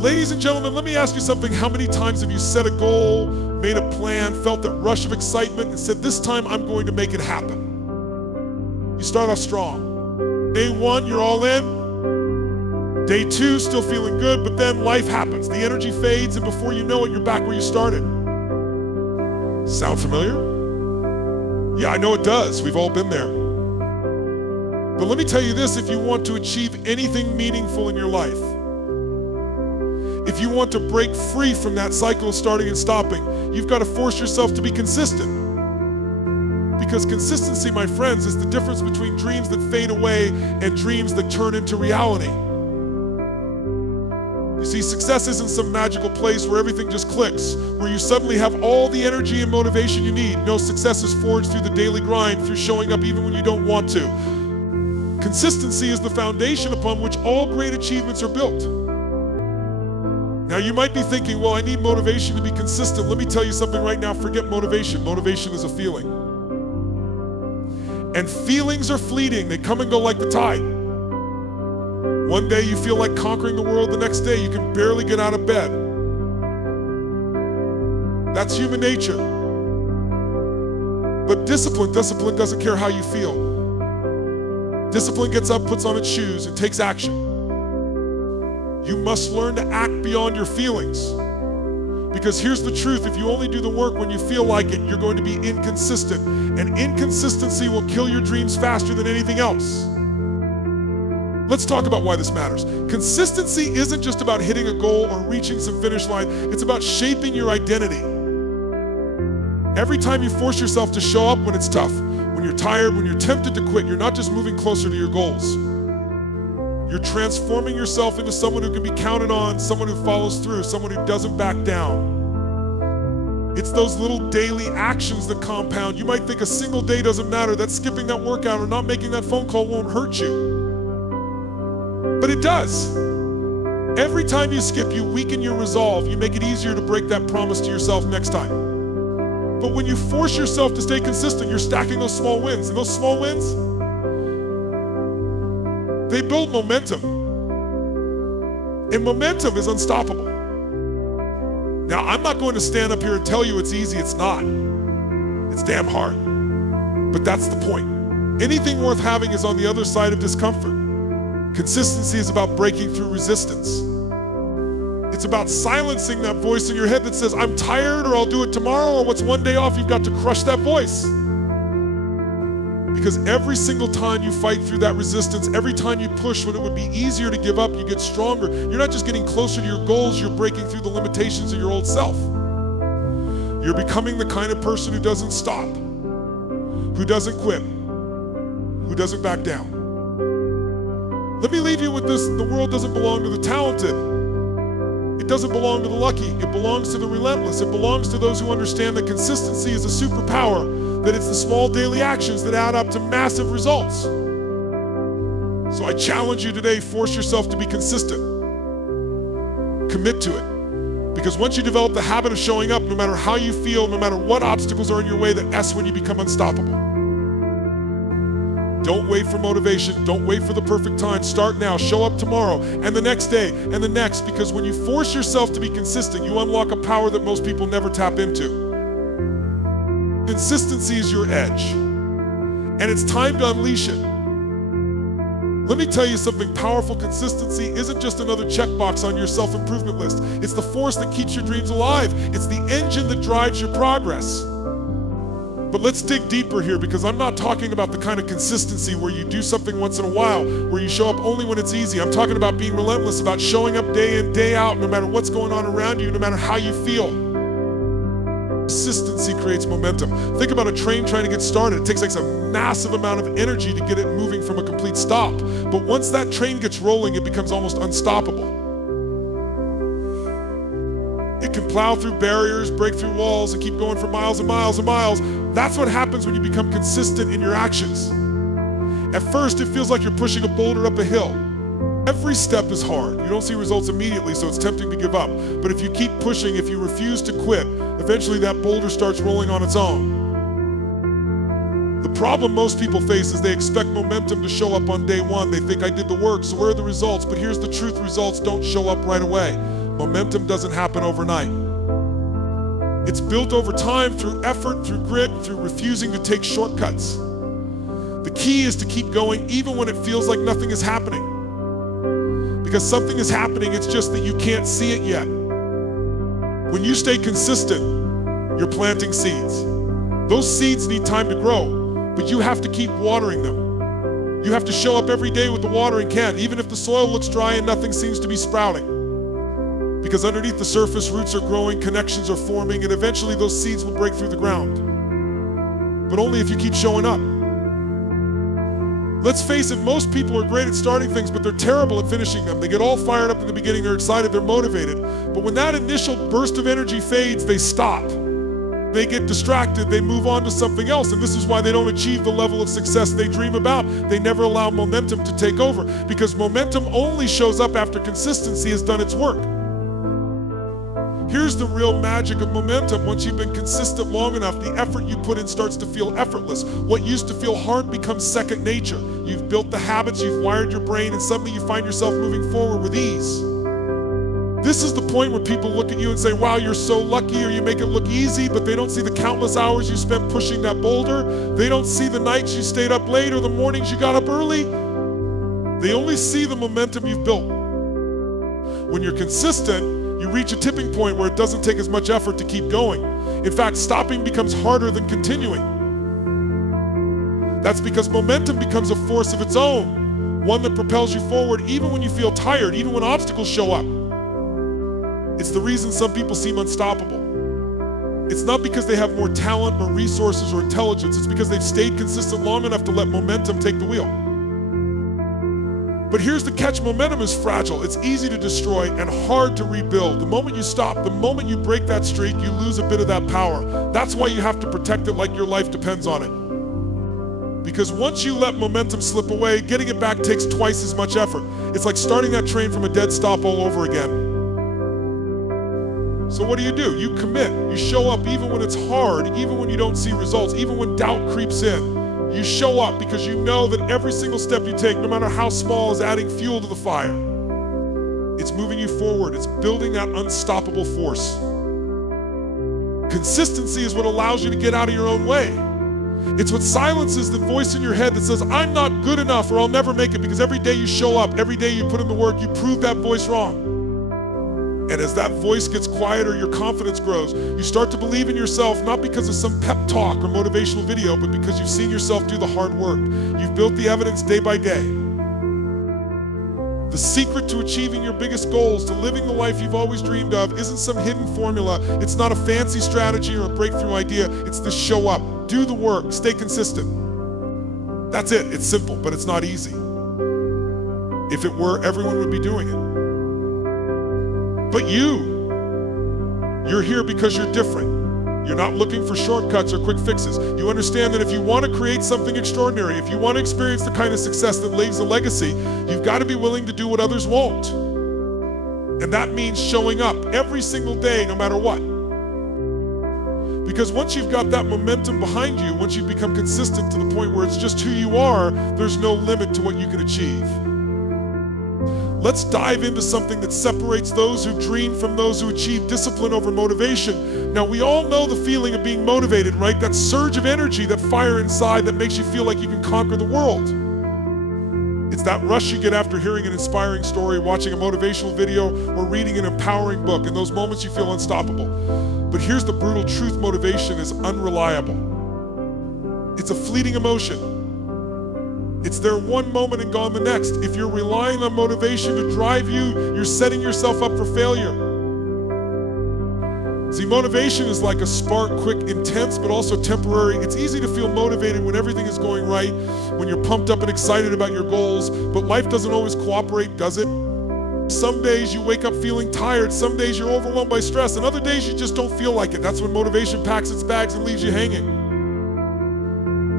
Ladies and gentlemen, let me ask you something. How many times have you set a goal, made a plan, felt that rush of excitement, and said, this time I'm going to make it happen? You start off strong. Day one, you're all in. Day two, still feeling good, but then life happens. The energy fades, and before you know it, you're back where you started. Sound familiar? Yeah, I know it does. We've all been there. But let me tell you this, if you want to achieve anything meaningful in your life, if you want to break free from that cycle of starting and stopping, you've got to force yourself to be consistent. Because consistency, my friends, is the difference between dreams that fade away and dreams that turn into reality. You see, success isn't some magical place where everything just clicks, where you suddenly have all the energy and motivation you need. No, success is forged through the daily grind, through showing up even when you don't want to. Consistency is the foundation upon which all great achievements are built. Now you might be thinking, well, I need motivation to be consistent. Let me tell you something right now, forget motivation. Motivation is a feeling. And feelings are fleeting, they come and go like the tide. One day you feel like conquering the world, the next day you can barely get out of bed. That's human nature. But discipline doesn't care how you feel. Discipline gets up, puts on its shoes, and takes action. You must learn to act beyond your feelings. Because here's the truth, if you only do the work when you feel like it, you're going to be inconsistent. And inconsistency will kill your dreams faster than anything else. Let's talk about why this matters. Consistency isn't just about hitting a goal or reaching some finish line, it's about shaping your identity. Every time you force yourself to show up when it's tough, when you're tired, when you're tempted to quit, you're not just moving closer to your goals. You're transforming yourself into someone who can be counted on, someone who follows through, someone who doesn't back down. It's those little daily actions that compound. You might think a single day doesn't matter, that skipping that workout or not making that phone call won't hurt you. But it does. Every time you skip, you weaken your resolve. You make it easier to break that promise to yourself next time. But when you force yourself to stay consistent, you're stacking those small wins. And those small wins, they build momentum. And momentum is unstoppable. Now, I'm not going to stand up here and tell you it's easy. It's not. It's damn hard. But that's the point. Anything worth having is on the other side of discomfort. Consistency is about breaking through resistance. It's about silencing that voice in your head that says, I'm tired, or I'll do it tomorrow, or what's one day off. You've got to crush that voice. Because every single time you fight through that resistance, every time you push when it would be easier to give up, you get stronger. You're not just getting closer to your goals, you're breaking through the limitations of your old self. You're becoming the kind of person who doesn't stop, who doesn't quit, who doesn't back down. Let me leave you with this: the world doesn't belong to the talented. It doesn't belong to the lucky. It belongs to the relentless. It belongs to those who understand that consistency is a superpower, that it's the small daily actions that add up to massive results. So I challenge you today, force yourself to be consistent. Commit to it. Because once you develop the habit of showing up, no matter how you feel, no matter what obstacles are in your way, that's when you become unstoppable. Don't wait for motivation. Don't wait for the perfect time. Start now. Show up tomorrow and the next day and the next, because when you force yourself to be consistent, you unlock a power that most people never tap into. Consistency is your edge, and it's time to unleash it. Let me tell you something powerful. Consistency isn't just another checkbox on your self-improvement list. It's the force that keeps your dreams alive. It's the engine that drives your progress. But let's dig deeper here, because I'm not talking about the kind of consistency where you do something once in a while, where you show up only when it's easy. I'm talking about being relentless, about showing up day in, day out, no matter what's going on around you, no matter how you feel. Consistency creates momentum. Think about a train trying to get started. It takes like a massive amount of energy to get it moving from a complete stop. But once that train gets rolling, it becomes almost unstoppable. It can plow through barriers, break through walls, and keep going for miles and miles and miles. That's what happens when you become consistent in your actions. At first, it feels like you're pushing a boulder up a hill. Every step is hard. You don't see results immediately, so it's tempting to give up. But if you keep pushing, if you refuse to quit, eventually that boulder starts rolling on its own. The problem most people face is they expect momentum to show up on day one. They think, I did the work, so where are the results? But here's the truth: results don't show up right away. Momentum doesn't happen overnight. It's built over time through effort, through grit, through refusing to take shortcuts. The key is to keep going even when it feels like nothing is happening. Because something is happening, it's just that you can't see it yet. When you stay consistent, you're planting seeds. Those seeds need time to grow, but you have to keep watering them. You have to show up every day with the watering can, even if the soil looks dry and nothing seems to be sprouting. Because underneath the surface, roots are growing, connections are forming, and eventually those seeds will break through the ground. But only if you keep showing up. Let's face it, most people are great at starting things, but they're terrible at finishing them. They get all fired up in the beginning, they're excited, they're motivated. But when that initial burst of energy fades, they stop. They get distracted, they move on to something else, and this is why they don't achieve the level of success they dream about. They never allow momentum to take over, because momentum only shows up after consistency has done its work. Here's the real magic of momentum. Once you've been consistent long enough, the effort you put in starts to feel effortless. What used to feel hard becomes second nature. You've built the habits, you've wired your brain, and suddenly you find yourself moving forward with ease. This is the point where people look at you and say, wow, you're so lucky, or you make it look easy, but they don't see the countless hours you spent pushing that boulder. They don't see the nights you stayed up late or the mornings you got up early. They only see the momentum you've built. When you're consistent, you reach a tipping point where it doesn't take as much effort to keep going. In fact, stopping becomes harder than continuing. That's because momentum becomes a force of its own, one that propels you forward even when you feel tired, even when obstacles show up. It's the reason some people seem unstoppable. It's not because they have more talent, more resources, or intelligence. It's because they've stayed consistent long enough to let momentum take the wheel. But here's the catch, momentum is fragile. It's easy to destroy and hard to rebuild. The moment you stop, the moment you break that streak, you lose a bit of that power. That's why you have to protect it like your life depends on it. Because once you let momentum slip away, getting it back takes twice as much effort. It's like starting that train from a dead stop all over again. So what do? You commit. You show up even when it's hard, even when you don't see results, even when doubt creeps in. You show up because you know that every single step you take, no matter how small, is adding fuel to the fire. It's moving you forward. It's building that unstoppable force. Consistency is what allows you to get out of your own way. It's what silences the voice in your head that says, I'm not good enough or I'll never make it, because every day you show up, every day you put in the work, you prove that voice wrong. And as that voice gets quieter, your confidence grows. You start to believe in yourself, not because of some pep talk or motivational video, but because you've seen yourself do the hard work. You've built the evidence day by day. The secret to achieving your biggest goals, to living the life you've always dreamed of, isn't some hidden formula. It's not a fancy strategy or a breakthrough idea. It's to show up, do the work, stay consistent. That's it. It's simple, but it's not easy. If it were, everyone would be doing it. But you're here because you're different. You're not looking for shortcuts or quick fixes. You understand that if you want to create something extraordinary, if you want to experience the kind of success that leaves a legacy, you've got to be willing to do what others won't. And that means showing up every single day, no matter what. Because once you've got that momentum behind you, once you've become consistent to the point where it's just who you are, there's no limit to what you can achieve. Let's dive into something that separates those who dream from those who achieve discipline over motivation. Now, we all know the feeling of being motivated, right? That surge of energy, that fire inside that makes you feel like you can conquer the world. It's that rush you get after hearing an inspiring story, watching a motivational video, or reading an empowering book. In those moments, you feel unstoppable. But here's the brutal truth: motivation is unreliable. It's a fleeting emotion. It's there one moment and gone the next. If you're relying on motivation to drive you, you're setting yourself up for failure. See, motivation is like a spark, quick, intense, but also temporary. It's easy to feel motivated when everything is going right, when you're pumped up and excited about your goals, but life doesn't always cooperate, does it? Some days you wake up feeling tired, some days you're overwhelmed by stress, and other days you just don't feel like it. That's when motivation packs its bags and leaves you hanging.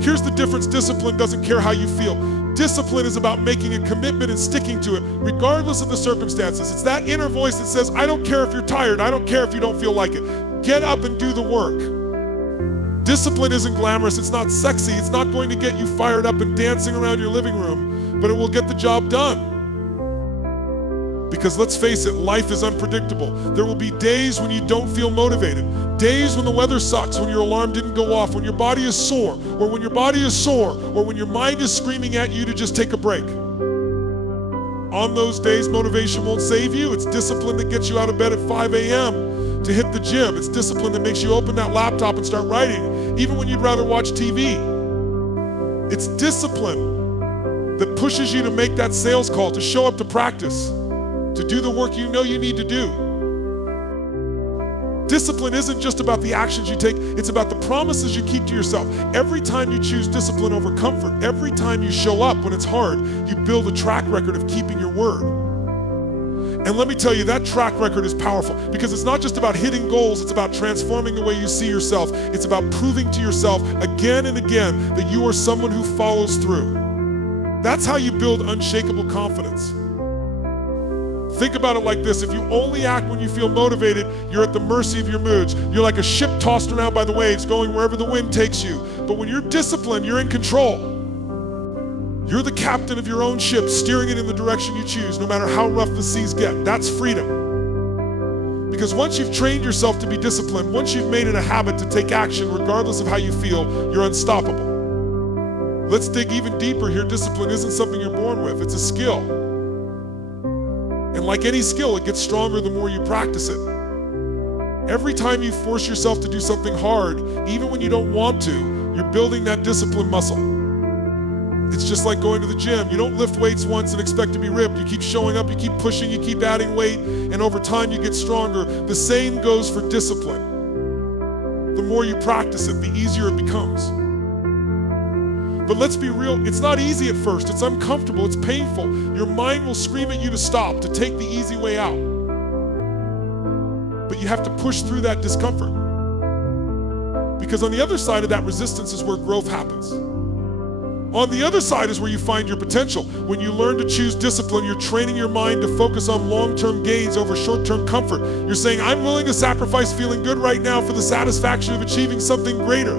Here's the difference: discipline doesn't care how you feel. Discipline is about making a commitment and sticking to it, regardless of the circumstances. It's that inner voice that says, I don't care if you're tired, I don't care if you don't feel like it. Get up and do the work. Discipline isn't glamorous, it's not sexy, it's not going to get you fired up and dancing around your living room, but it will get the job done. Because let's face it, life is unpredictable. There will be days when you don't feel motivated, days when the weather sucks, when your alarm didn't go off, when your body is sore, or when your mind is screaming at you to just take a break. On those days, motivation won't save you. It's discipline that gets you out of bed at 5 a.m. to hit the gym. It's discipline that makes you open that laptop and start writing, even when you'd rather watch TV. It's discipline that pushes you to make that sales call, to show up to practice, to do the work you know you need to do. Discipline isn't just about the actions you take, it's about the promises you keep to yourself. Every time you choose discipline over comfort, every time you show up when it's hard, you build a track record of keeping your word. And let me tell you, that track record is powerful because it's not just about hitting goals, it's about transforming the way you see yourself. It's about proving to yourself again and again that you are someone who follows through. That's how you build unshakable confidence. Think about it like this. If you only act when you feel motivated, you're at the mercy of your moods. You're like a ship tossed around by the waves, going wherever the wind takes you. But when you're disciplined, you're in control. You're the captain of your own ship, steering it in the direction you choose, no matter how rough the seas get. That's freedom. Because once you've trained yourself to be disciplined, once you've made it a habit to take action regardless of how you feel, you're unstoppable. Let's dig even deeper here. Discipline isn't something you're born with, it's a skill. And like any skill, it gets stronger the more you practice it. Every time you force yourself to do something hard, even when you don't want to, you're building that discipline muscle. It's just like going to the gym. You don't lift weights once and expect to be ripped. You keep showing up, you keep pushing, you keep adding weight, and over time you get stronger. The same goes for discipline. The more you practice it, the easier it becomes. But let's be real, it's not easy at first. It's uncomfortable, it's painful. Your mind will scream at you to stop, to take the easy way out. But you have to push through that discomfort. Because on the other side of that resistance is where growth happens. On the other side is where you find your potential. When you learn to choose discipline, you're training your mind to focus on long-term gains over short-term comfort. You're saying, I'm willing to sacrifice feeling good right now for the satisfaction of achieving something greater.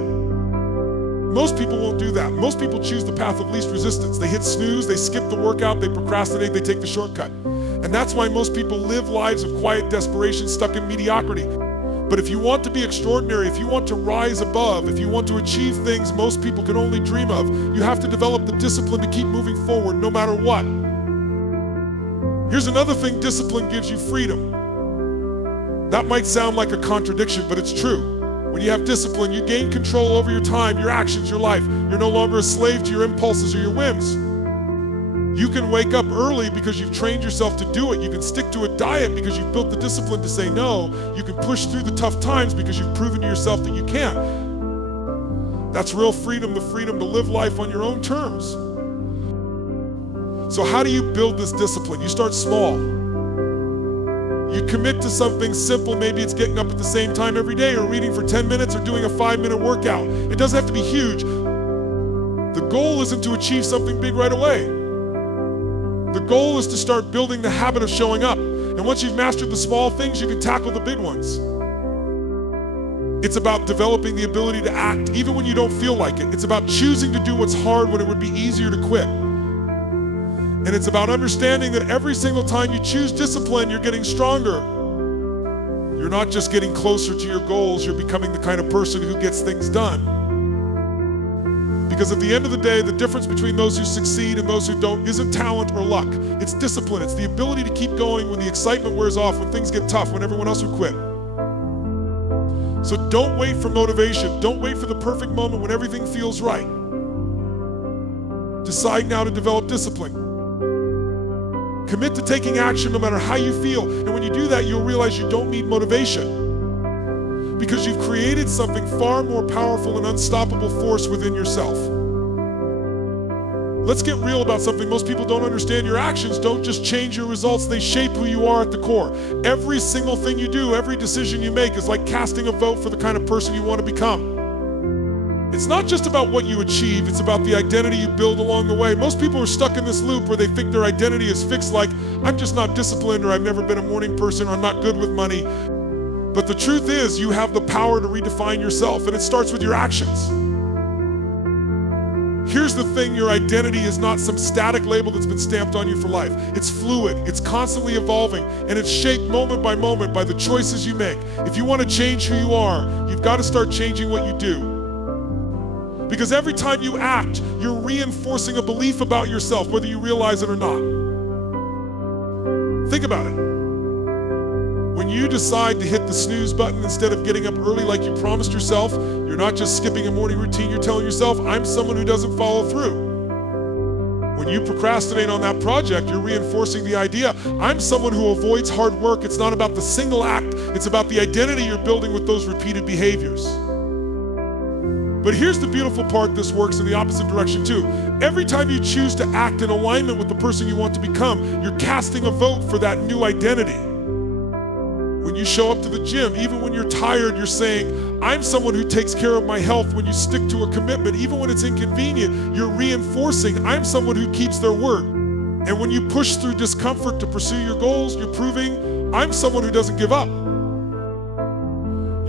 Most people won't do that. Most people choose the path of least resistance. They hit snooze, they skip the workout, they procrastinate, they take the shortcut. And that's why most people live lives of quiet desperation, stuck in mediocrity. But if you want to be extraordinary, if you want to rise above, if you want to achieve things most people can only dream of, you have to develop the discipline to keep moving forward no matter what. Here's another thing: discipline gives you freedom. That might sound like a contradiction, but it's true. When you have discipline, you gain control over your time, your actions, your life. You're no longer a slave to your impulses or your whims. You can wake up early because you've trained yourself to do it. You can stick to a diet because you've built the discipline to say no. You can push through the tough times because you've proven to yourself that you can. That's real freedom, the freedom to live life on your own terms. So how do you build this discipline? You start small. You commit to something simple. Maybe it's getting up at the same time every day, or reading for 10 minutes, or doing a 5-minute workout. It doesn't have to be huge. The goal isn't to achieve something big right away. The goal is to start building the habit of showing up. And once you've mastered the small things, you can tackle the big ones. It's about developing the ability to act even when you don't feel like it. It's about choosing to do what's hard when it would be easier to quit. And it's about understanding that every single time you choose discipline, you're getting stronger. You're not just getting closer to your goals, you're becoming the kind of person who gets things done. Because at the end of the day, the difference between those who succeed and those who don't isn't talent or luck. It's discipline. It's the ability to keep going when the excitement wears off, when things get tough, when everyone else would quit. So don't wait for motivation. Don't wait for the perfect moment when everything feels right. Decide now to develop discipline. Commit to taking action no matter how you feel. And when you do that, you'll realize you don't need motivation, because you've created something far more powerful and unstoppable force within yourself. Let's get real about something most people don't understand. Your actions don't just change your results, they shape who you are at the core. Every single thing you do, every decision you make is like casting a vote for the kind of person you want to become. It's not just about what you achieve, it's about the identity you build along the way. Most people are stuck in this loop where they think their identity is fixed, like, I'm just not disciplined, or I've never been a morning person, or I'm not good with money. But the truth is, you have the power to redefine yourself, and it starts with your actions. Here's the thing, your identity is not some static label that's been stamped on you for life. It's fluid, it's constantly evolving, and it's shaped moment by moment by the choices you make. If you want to change who you are, you've got to start changing what you do. Because every time you act, you're reinforcing a belief about yourself, whether you realize it or not. Think about it. When you decide to hit the snooze button instead of getting up early like you promised yourself, you're not just skipping a morning routine, you're telling yourself, I'm someone who doesn't follow through. When you procrastinate on that project, you're reinforcing the idea, I'm someone who avoids hard work. It's not about the single act, it's about the identity you're building with those repeated behaviors. But here's the beautiful part, this works in the opposite direction too. Every time you choose to act in alignment with the person you want to become, you're casting a vote for that new identity. When you show up to the gym, even when you're tired, you're saying, I'm someone who takes care of my health. When you stick to a commitment, even when it's inconvenient, you're reinforcing, I'm someone who keeps their word. And when you push through discomfort to pursue your goals, you're proving, I'm someone who doesn't give up.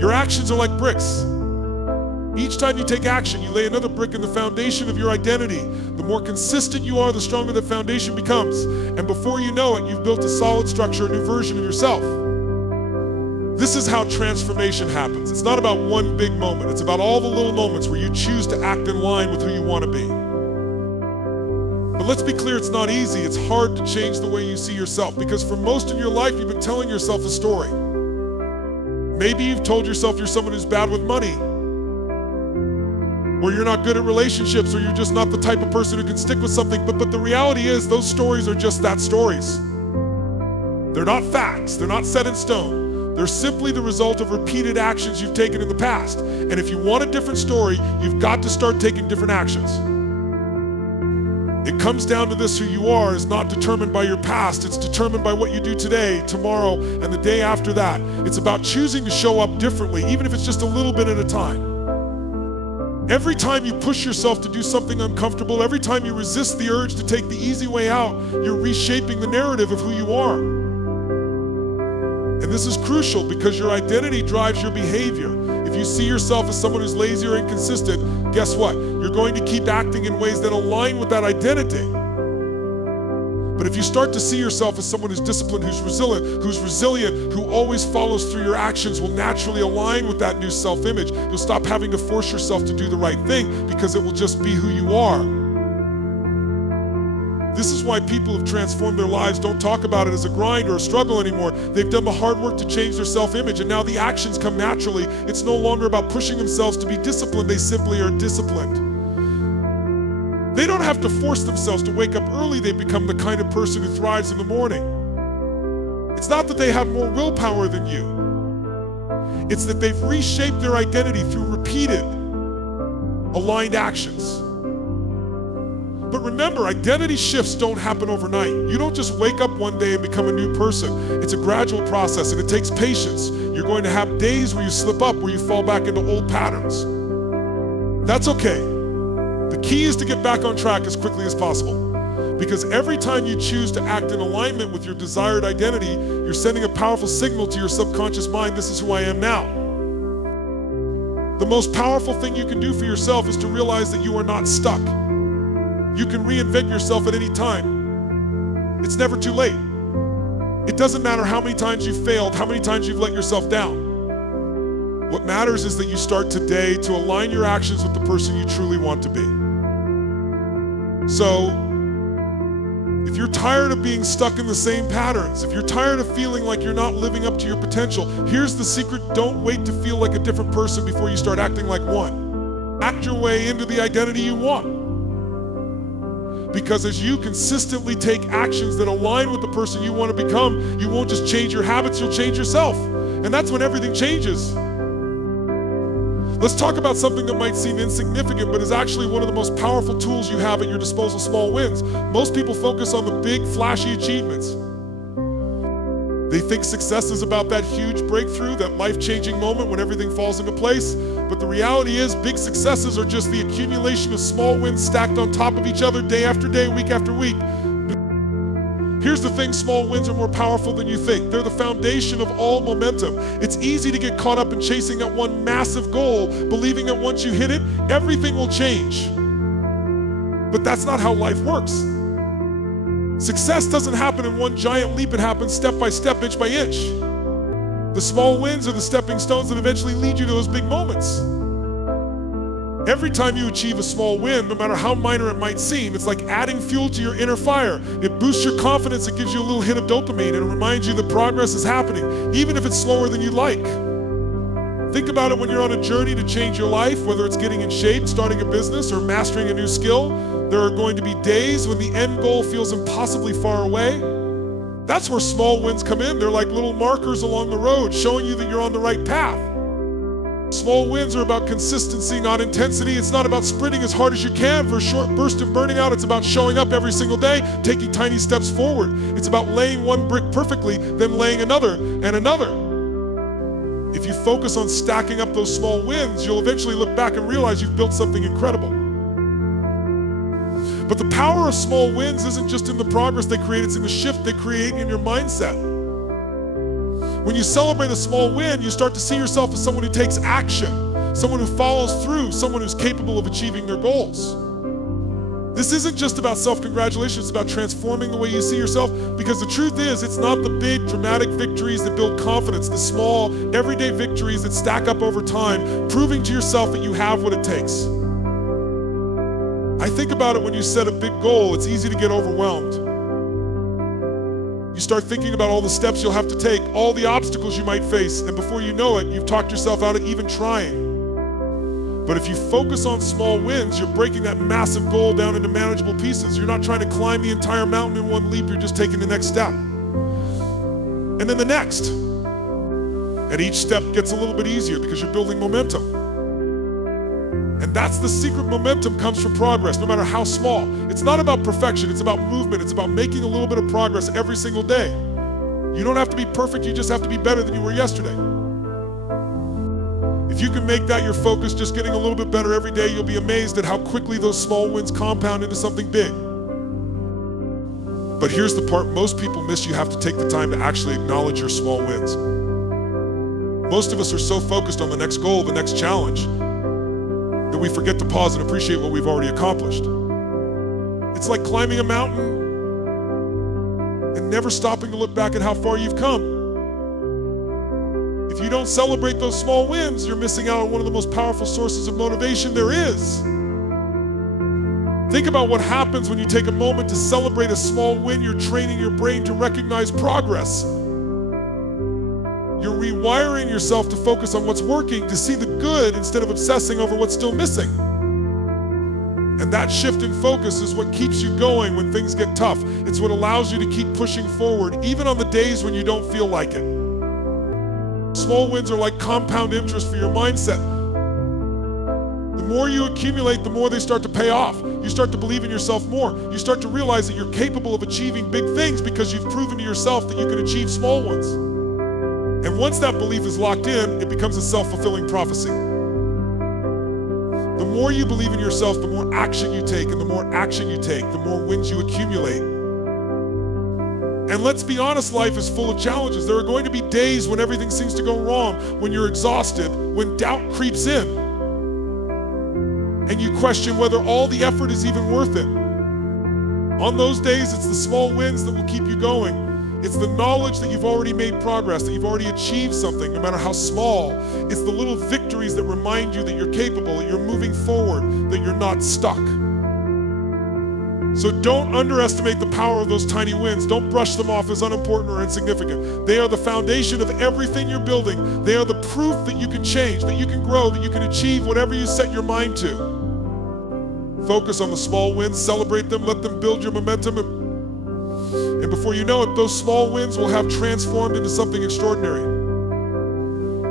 Your actions are like bricks. Each time you take action, you lay another brick in the foundation of your identity. The more consistent you are, the stronger the foundation becomes. And before you know it, you've built a solid structure, a new version of yourself. This is how transformation happens. It's not about one big moment. It's about all the little moments where you choose to act in line with who you want to be. But let's be clear, it's not easy. It's hard to change the way you see yourself, because for most of your life, you've been telling yourself a story. Maybe you've told yourself you're someone who's bad with money, or you're not good at relationships, or you're just not the type of person who can stick with something. But the reality is, those stories are just that, stories. They're not facts. They're not set in stone. They're simply the result of repeated actions you've taken in the past. And if you want a different story, you've got to start taking different actions. It comes down to this: who you are is not determined by your past. It's determined by what you do today, tomorrow, and the day after that. It's about choosing to show up differently, even if it's just a little bit at a time. Every time you push yourself to do something uncomfortable, every time you resist the urge to take the easy way out, you're reshaping the narrative of who you are. And this is crucial because your identity drives your behavior. If you see yourself as someone who's lazy or inconsistent, guess what? You're going to keep acting in ways that align with that identity. But if you start to see yourself as someone who's disciplined, who's resilient, who always follows through, your actions will naturally align with that new self-image. You'll stop having to force yourself to do the right thing because it will just be who you are. This is why people who've transformed their lives don't talk about it as a grind or a struggle anymore. They've done the hard work to change their self-image, and now the actions come naturally. It's no longer about pushing themselves to be disciplined. They simply are disciplined. They don't have to force themselves to wake up early. They become the kind of person who thrives in the morning. It's not that they have more willpower than you. It's that they've reshaped their identity through repeated, aligned actions. But remember, identity shifts don't happen overnight. You don't just wake up one day and become a new person. It's a gradual process, and it takes patience. You're going to have days where you slip up, where you fall back into old patterns. That's okay. The key is to get back on track as quickly as possible. Because every time you choose to act in alignment with your desired identity, you're sending a powerful signal to your subconscious mind, this is who I am now. The most powerful thing you can do for yourself is to realize that you are not stuck. You can reinvent yourself at any time. It's never too late. It doesn't matter how many times you've failed, how many times you've let yourself down. What matters is that you start today to align your actions with the person you truly want to be. So, if you're tired of being stuck in the same patterns, if you're tired of feeling like you're not living up to your potential, here's the secret: don't wait to feel like a different person before you start acting like one. Act your way into the identity you want. Because as you consistently take actions that align with the person you want to become, you won't just change your habits, you'll change yourself. And that's when everything changes. Let's talk about something that might seem insignificant, but is actually one of the most powerful tools you have at your disposal: small wins. Most people focus on the big, flashy achievements. They think success is about that huge breakthrough, that life-changing moment when everything falls into place. But the reality is, big successes are just the accumulation of small wins stacked on top of each other day after day, week after week. Here's the thing: small wins are more powerful than you think. They're the foundation of all momentum. It's easy to get caught up in chasing that one massive goal, believing that once you hit it, everything will change. But that's not how life works. Success doesn't happen in one giant leap. It happens step by step, inch by inch. The small wins are the stepping stones that eventually lead you to those big moments. Every time you achieve a small win, no matter how minor it might seem, it's like adding fuel to your inner fire. It boosts your confidence, it gives you a little hit of dopamine, and it reminds you that progress is happening, even if it's slower than you'd like. Think about it when you're on a journey to change your life, whether it's getting in shape, starting a business, or mastering a new skill. There are going to be days when the end goal feels impossibly far away. That's where small wins come in. They're like little markers along the road, showing you that you're on the right path. Small wins are about consistency, not intensity. It's not about sprinting as hard as you can for a short burst of burning out. It's about showing up every single day, taking tiny steps forward. It's about laying one brick perfectly, then laying another and another. If you focus on stacking up those small wins, you'll eventually look back and realize you've built something incredible. But the power of small wins isn't just in the progress they create, it's in the shift they create in your mindset. When you celebrate a small win, you start to see yourself as someone who takes action, someone who follows through, someone who's capable of achieving their goals. This isn't just about self-congratulations, it's about transforming the way you see yourself, because the truth is, it's not the big, dramatic victories that build confidence, the small, everyday victories that stack up over time, proving to yourself that you have what it takes. I think about it when you set a big goal, it's easy to get overwhelmed. You start thinking about all the steps you'll have to take, all the obstacles you might face, and before you know it, you've talked yourself out of even trying. But if you focus on small wins, you're breaking that massive goal down into manageable pieces. You're not trying to climb the entire mountain in one leap, you're just taking the next step. And then the next. And each step gets a little bit easier because you're building momentum. And that's the secret. Momentum comes from progress, no matter how small. It's not about perfection, it's about movement. It's about making a little bit of progress every single day. You don't have to be perfect, you just have to be better than you were yesterday. If you can make that your focus, just getting a little bit better every day, you'll be amazed at how quickly those small wins compound into something big. But here's the part most people miss. You have to take the time to actually acknowledge your small wins. Most of us are so focused on the next goal, the next challenge, that we forget to pause and appreciate what we've already accomplished. It's like climbing a mountain and never stopping to look back at how far you've come. If you don't celebrate those small wins, you're missing out on one of the most powerful sources of motivation there is. Think about what happens when you take a moment to celebrate a small win. You're training your brain to recognize progress. You're rewiring yourself to focus on what's working, to see the good instead of obsessing over what's still missing. And that shift in focus is what keeps you going when things get tough. It's what allows you to keep pushing forward, even on the days when you don't feel like it. Small wins are like compound interest for your mindset. The more you accumulate, the more they start to pay off. You start to believe in yourself more. You start to realize that you're capable of achieving big things because you've proven to yourself that you can achieve small ones. And once that belief is locked in, it becomes a self-fulfilling prophecy. The more you believe in yourself, the more action you take, and the more action you take, the more wins you accumulate. And let's be honest, life is full of challenges. There are going to be days when everything seems to go wrong, when you're exhausted, when doubt creeps in, and you question whether all the effort is even worth it. On those days, it's the small wins that will keep you going. It's the knowledge that you've already made progress, that you've already achieved something, no matter how small. It's the little victories that remind you that you're capable, that you're moving forward, that you're not stuck. So don't underestimate the power of those tiny wins. Don't brush them off as unimportant or insignificant. They are the foundation of everything you're building. They are the proof that you can change, that you can grow, that you can achieve whatever you set your mind to. Focus on the small wins, celebrate them, let them build your momentum, and before you know it, those small wins will have transformed into something extraordinary.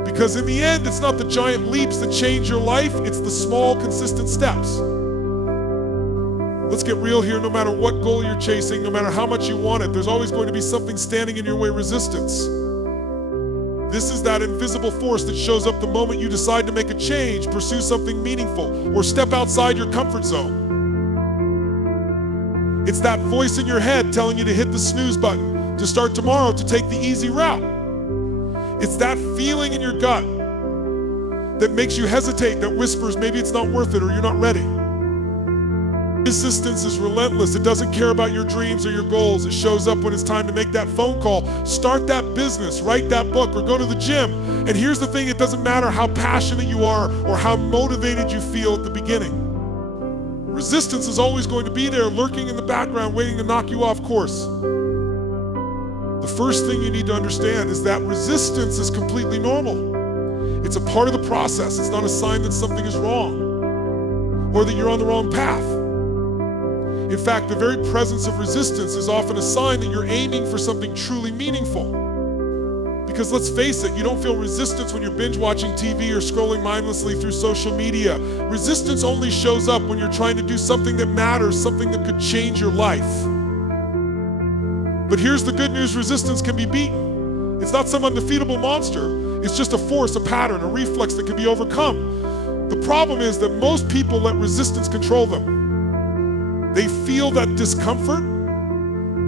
Because in the end, it's not the giant leaps that change your life, it's the small, consistent steps. Let's get real here. No matter what goal you're chasing, no matter how much you want it, there's always going to be something standing in your way, resistance. This is that invisible force that shows up the moment you decide to make a change, pursue something meaningful, or step outside your comfort zone. It's that voice in your head telling you to hit the snooze button, to start tomorrow, to take the easy route. It's that feeling in your gut that makes you hesitate, that whispers maybe it's not worth it or you're not ready. Resistance is relentless. It doesn't care about your dreams or your goals. It shows up when it's time to make that phone call, start that business, write that book, or go to the gym. And here's the thing, it doesn't matter how passionate you are or how motivated you feel at the beginning. Resistance is always going to be there, lurking in the background, waiting to knock you off course. The first thing you need to understand is that resistance is completely normal. It's a part of the process. It's not a sign that something is wrong or that you're on the wrong path. In fact, the very presence of resistance is often a sign that you're aiming for something truly meaningful. Because let's face it, you don't feel resistance when you're binge watching TV or scrolling mindlessly through social media. Resistance only shows up when you're trying to do something that matters, something that could change your life. But here's the good news, resistance can be beaten. It's not some undefeatable monster. It's just a force, a pattern, a reflex that can be overcome. The problem is that most people let resistance control them. They feel that discomfort,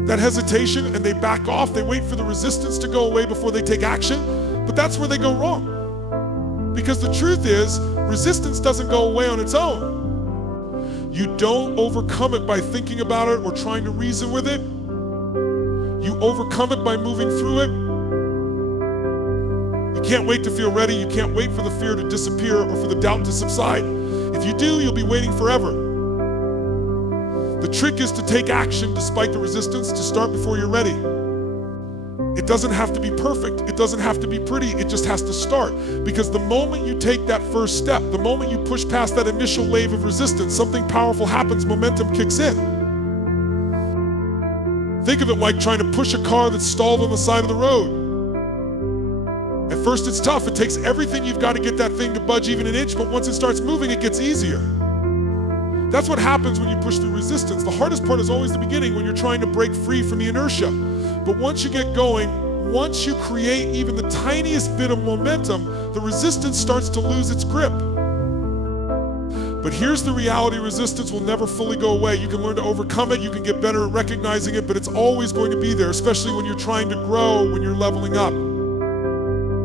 that hesitation, and they back off. They wait for the resistance to go away before they take action, but that's where they go wrong. Because the truth is, resistance doesn't go away on its own. You don't overcome it by thinking about it or trying to reason with it. You overcome it by moving through it. You can't wait to feel ready. You can't wait for the fear to disappear or for the doubt to subside. If you do, you'll be waiting forever. The trick is to take action despite the resistance, to start before you're ready. It doesn't have to be perfect. It doesn't have to be pretty. It just has to start. Because the moment you take that first step, the moment you push past that initial wave of resistance, something powerful happens, momentum kicks in. Think of it like trying to push a car that's stalled on the side of the road. At first it's tough. It takes everything you've got to get that thing to budge even an inch, but once it starts moving, it gets easier. That's what happens when you push through resistance. The hardest part is always the beginning when you're trying to break free from the inertia. But once you get going, once you create even the tiniest bit of momentum, the resistance starts to lose its grip. But here's the reality, resistance will never fully go away. You can learn to overcome it, you can get better at recognizing it, but it's always going to be there, especially when you're trying to grow, when you're leveling up.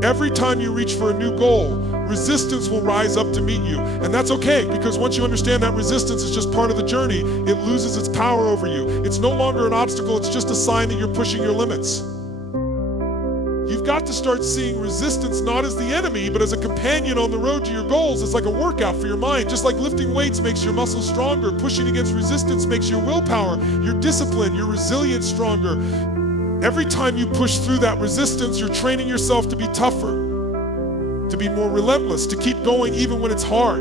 Every time you reach for a new goal, resistance will rise up to meet you. And that's okay, because once you understand that resistance is just part of the journey, it loses its power over you. It's no longer an obstacle, it's just a sign that you're pushing your limits. You've got to start seeing resistance not as the enemy, but as a companion on the road to your goals. It's like a workout for your mind. Just like lifting weights makes your muscles stronger, pushing against resistance makes your willpower, your discipline, your resilience stronger. Every time you push through that resistance, you're training yourself to be tougher, to be more relentless, to keep going even when it's hard.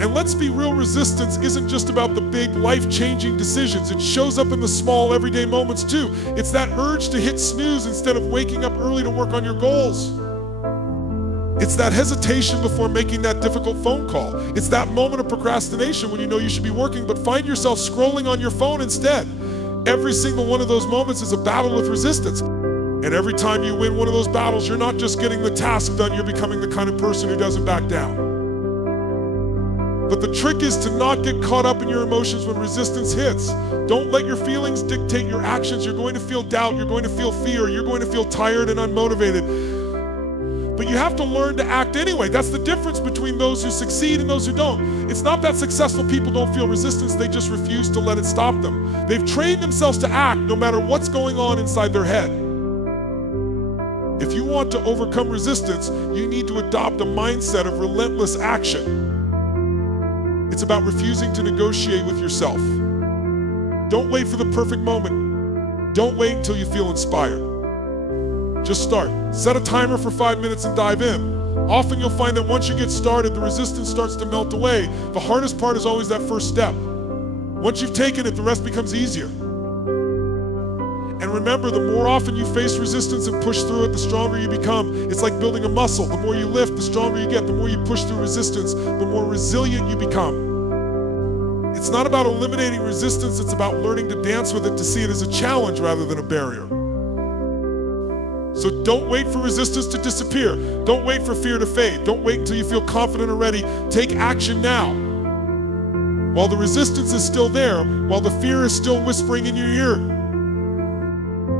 And let's be real, resistance isn't just about the big life-changing decisions. It shows up in the small everyday moments too. It's that urge to hit snooze instead of waking up early to work on your goals. It's that hesitation before making that difficult phone call. It's that moment of procrastination when you know you should be working but find yourself scrolling on your phone instead. Every single one of those moments is a battle with resistance. And every time you win one of those battles, you're not just getting the task done, you're becoming the kind of person who doesn't back down. But the trick is to not get caught up in your emotions when resistance hits. Don't let your feelings dictate your actions. You're going to feel doubt, you're going to feel fear, you're going to feel tired and unmotivated. But you have to learn to act anyway. That's the difference between those who succeed and those who don't. It's not that successful people don't feel resistance, they just refuse to let it stop them. They've trained themselves to act no matter what's going on inside their head. If you want to overcome resistance, you need to adopt a mindset of relentless action. It's about refusing to negotiate with yourself. Don't wait for the perfect moment. Don't wait until you feel inspired. Just start. Set a timer for 5 minutes and dive in. Often you'll find that once you get started, the resistance starts to melt away. The hardest part is always that first step. Once you've taken it, the rest becomes easier. And remember, the more often you face resistance and push through it, the stronger you become. It's like building a muscle. The more you lift, the stronger you get. The more you push through resistance, the more resilient you become. It's not about eliminating resistance, it's about learning to dance with it, to see it as a challenge rather than a barrier. So don't wait for resistance to disappear. Don't wait for fear to fade. Don't wait until you feel confident or ready. Take action now. While the resistance is still there, while the fear is still whispering in your ear.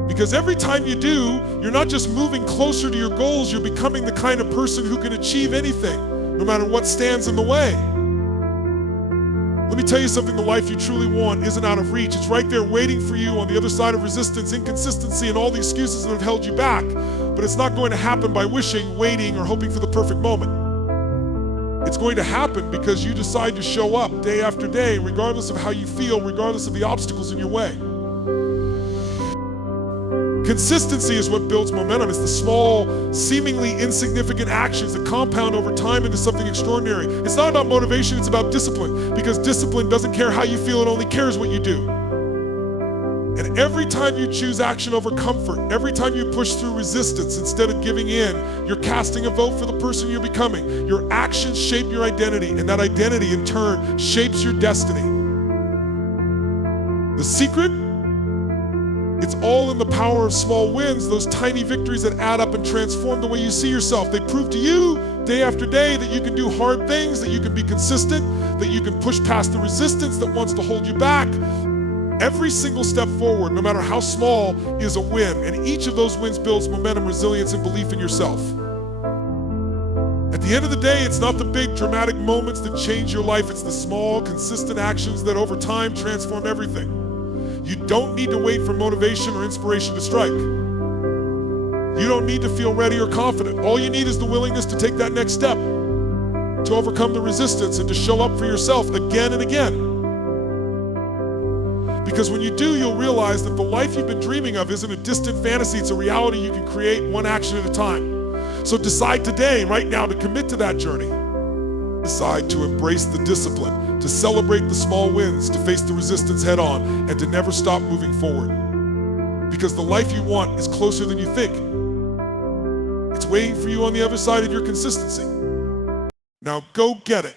Because every time you do, you're not just moving closer to your goals, you're becoming the kind of person who can achieve anything, no matter what stands in the way. Let me tell you something, the life you truly want isn't out of reach. It's right there waiting for you on the other side of resistance, inconsistency, and all the excuses that have held you back. But it's not going to happen by wishing, waiting, or hoping for the perfect moment. It's going to happen because you decide to show up day after day, regardless of how you feel, regardless of the obstacles in your way. Consistency is what builds momentum. It's the small, seemingly insignificant actions that compound over time into something extraordinary. It's not about motivation, it's about discipline, because discipline doesn't care how you feel, it only cares what you do. And every time you choose action over comfort, every time you push through resistance instead of giving in, you're casting a vote for the person you're becoming. Your actions shape your identity, and that identity in turn shapes your destiny. The secret? It's all in the power of small wins, those tiny victories that add up and transform the way you see yourself. They prove to you day after day that you can do hard things, that you can be consistent, that you can push past the resistance that wants to hold you back. Every single step forward, no matter how small, is a win, and each of those wins builds momentum, resilience, and belief in yourself. At the end of the day, it's not the big dramatic moments that change your life, it's the small, consistent actions that over time transform everything. You don't need to wait for motivation or inspiration to strike. You don't need to feel ready or confident. All you need is the willingness to take that next step, to overcome the resistance and to show up for yourself again and again. Because when you do, you'll realize that the life you've been dreaming of isn't a distant fantasy, it's a reality you can create one action at a time. So decide today, right now, to commit to that journey. Decide to embrace the discipline, to celebrate the small wins, to face the resistance head on, and to never stop moving forward. Because the life you want is closer than you think. It's waiting for you on the other side of your consistency. Now go get it.